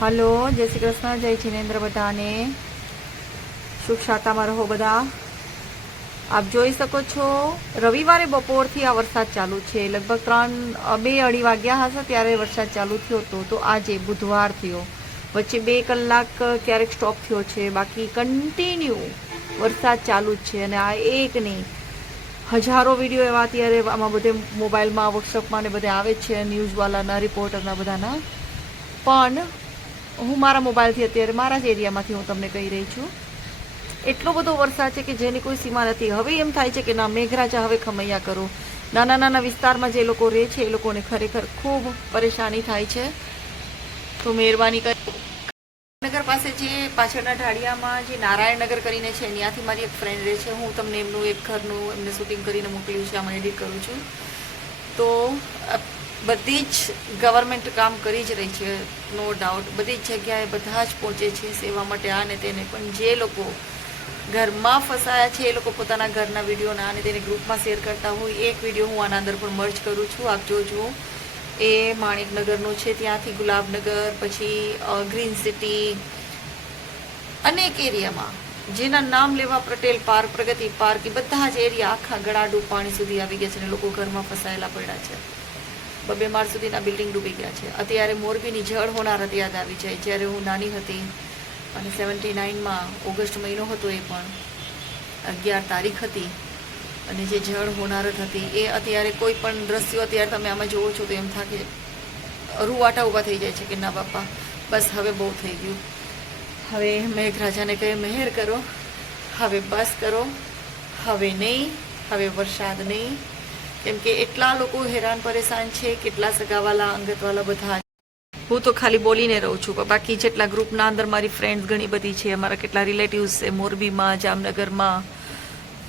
Hello, જય શ્રી કૃષ્ણ, જય જિનેન્દ્ર, બધાને શુભ શાતામાં રહો બધા। આપ જોઈ શકો છો રવિવારે બપોરથી આ વરસાદ ચાલુ છે, લગભગ 2-2:30 વાગ્યા હશે ત્યારે વરસાદ ચાલુ થયો હતો। તો આજે બુધવાર થયો, વચ્ચે 2 કલાક ક્યારેક સ્ટોપ થયો છે, બાકી કન્ટિન્યુ વરસાદ ચાલુ જ છે। અને આ એક નહીં, હજારો વિડીયો એવા અત્યારે આમાં બધે મોબાઈલમાં, વોટ્સઅપમાં ને બધે આવે છે, ન્યૂઝવાલાના, રિપોર્ટરના બધાના। પણ હું મારા મોબાઈલથી અત્યારે મારા જ એરિયામાંથી હું તમને કહી રહી છું, એટલો બધો વરસાદ છે કે જેની કોઈ સીમા નથી। હવે એમ થાય છે કે ના, મેઘરાજા હવે ખમૈયા કરો। નાના નાના વિસ્તારમાં જે લોકો રહે છે એ લોકોને ખરેખર ખૂબ પરેશાની થાય છે। તો મહેરબાની કરી, નગર પાસે જે પાછળના ઢાળિયામાં જે નારાયણનગર કરીને છે, ત્યાંથી મારી એક ફ્રેન્ડ રહે છે। હું તમને એમનું એક ઘરનું એમને શૂટિંગ કરીને મોકલ્યું છે, આમાં એડિટ કરું છું। તો બધી જ ગવર્મેન્ટ કામ કરી જ રહી છે, નો ડાઉટ, બધી જ જગ્યાએ બધા જ પહોંચે છે સેવા માટે, આ ને તેને। પણ જે લોકો ઘરમાં ફસાયા છે એ લોકો પોતાના ઘરના વિડીયોના અને તેને ગ્રુપમાં શેર કરતા હોય, એક વિડીયો હું આના અંદર પણ મર્જ કરું છું, આપ જોજો। એ માણેકનગરનું છે, ત્યાંથી ગુલાબનગર, પછી ગ્રીન સિટી, અનેક એરિયામાં જેના નામ લેવા, પટેલ પાર્ક, પ્રગતિ પાર્ક, એ બધા જ એરિયા આખા ગળાડૂબ પાણી સુધી આવી ગયા છે અને લોકો ઘરમાં ફસાયેલા પડ્યા છે। 2 માળ સુધીના બિલ્ડિંગ ડૂબી ગયા છે। અત્યારે મોરબીની જળ હોનારત યાદ આવી જાય, જ્યારે હું નાની હતી અને 79માં ઓગસ્ટ મહિનો હતો, એ પણ 11 તારીખ હતી, અને જે જળ હોનારત હતી એ અત્યારે કોઈ પણ દ્રશ્યો અત્યારે તમે આમાં જોવો છો તો એમ થાય કે રૂવાટા ઊભા થઈ જાય છે કે ના બાપા, બસ હવે બહુ થઈ ગયું, હવે મેઘરાજાને કહે મહેર કરો, હવે બસ કરો, હવે નહીં, હવે વરસાદ નહીં। કેમ કે એટલા લોકો હેરાન પરેશાન છે, કેટલા સગાવાલા, અંગતવાલા બધા। હું તો ખાલી બોલીને રહું છું, પણ બાકી જેટલા ગ્રુપના અંદર મારી ફ્રેન્ડ્સ ઘણી બધી છે, અમારા કેટલા રિલેટિવ્સ છે મોરબીમાં, જામનગરમાં,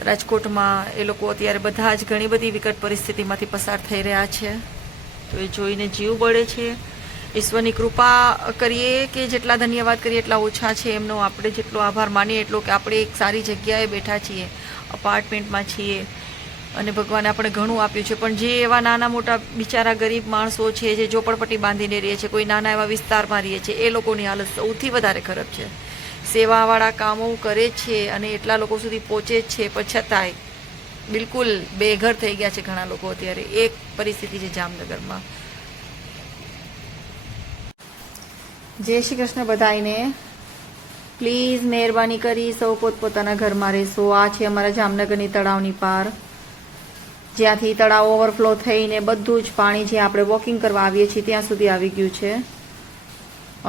રાજકોટમાં, એ લોકો અત્યારે બધા જ ઘણી બધી વિકટ પરિસ્થિતિમાંથી પસાર થઈ રહ્યા છે। તો એ જોઈને જીવ બળે છે। ઈશ્વરની કૃપા કરીએ કે જેટલા ધન્યવાદ કરીએ એટલા ઓછા છે એમનો। આપણે જેટલો આભાર માનીએ એટલો કે આપણે એક સારી જગ્યાએ બેઠા છીએ, અપાર્ટમેન્ટમાં છીએ, અને ભગવાને આપણે ઘણું આપ્યું છે। પણ જે એવા નાના મોટા બિચારા ગરીબ માણસો છે, જે ઝોપડપટ્ટી બાંધીને રહે છે, કોઈ નાના એવા વિસ્તારમાં રહે છે, એ લોકોની હાલત સૌથી વધારે ખરાબ છે। સેવાવાળા કામો કરે છે અને એટલા લોકો સુધી પહોંચે જ છે, પણ છતાંય બિલકુલ બેઘર થઈ ગયા છે ઘણા લોકો। અત્યારે એક પરિસ્થિતિ છે જામનગરમાં। જય શ્રી કૃષ્ણ બધાઈને। પ્લીઝ મહેરબાની કરી સૌ પોતપોતાના ઘરમાં રહેશો। આ છે અમારા જામનગરની તળાવની પાર, જ્યાંથી તળાવ ઓવરફ્લો થઈને બધું જ પાણી જે આપણે વોકિંગ કરવા આવીએ છીએ ત્યાં સુધી આવી ગયું છે।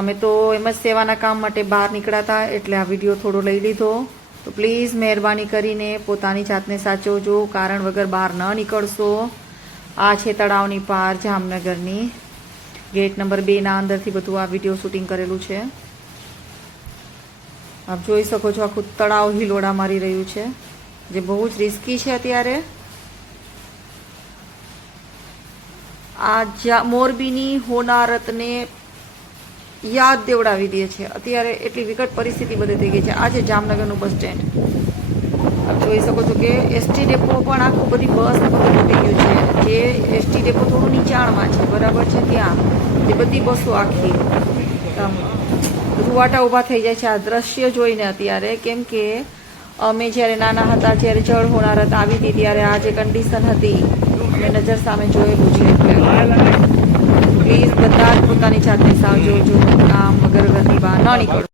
અમે તો એમ જ સેવાના કામ માટે બહાર નીકળ્યા હતા, એટલે આ વિડીયો થોડો લઈ લીધો। તો પ્લીઝ મહેરબાની કરીને પોતાની જાતને સાચવજો, કારણ વગર બહાર ન નીકળશો। આ છે તળાવની પાર જામનગરની, ગેટ નંબર 2ના અંદરથી બધું આ વિડીયો શૂટિંગ કરેલું છે। આપ જોઈ શકો છો આખું તળાવ હિલોડા મારી રહ્યું છે, જે બહુ જ રિસ્કી છે અત્યારે। આ મોરબીની હોનારતને યાદ દેવડાવી દે છે। અત્યારે એટલી વિકટ પરિસ્થિતિ બધે થઈ ગઈ છે। આ છે જામનગરનું બસ સ્ટેન્ડ, આપ જોઈ શકો છો કે એસટી ડેપો પણ આખું બધી બસ ને બધું તૂટી ગયું છે। જે એસટી ડેપો થોડું નીચાણમાં છે, બરાબર છે, ત્યાં એ બધી બસો આખી રૂવાટા ઊભા થઈ જાય છે આ દ્રશ્ય જોઈને અત્યારે। કેમ કે અમે જ્યારે નાના હતા, જ્યારે જળ હોનારત આવી હતી, ત્યારે આ જે કન્ડિશન હતી અમે નજર સામે જોયેલું છે। એટલે પ્લીઝ બધા જ પોતાની જાતને સાવજો, કામ વગર ઘરની બહાર ન નીકળો।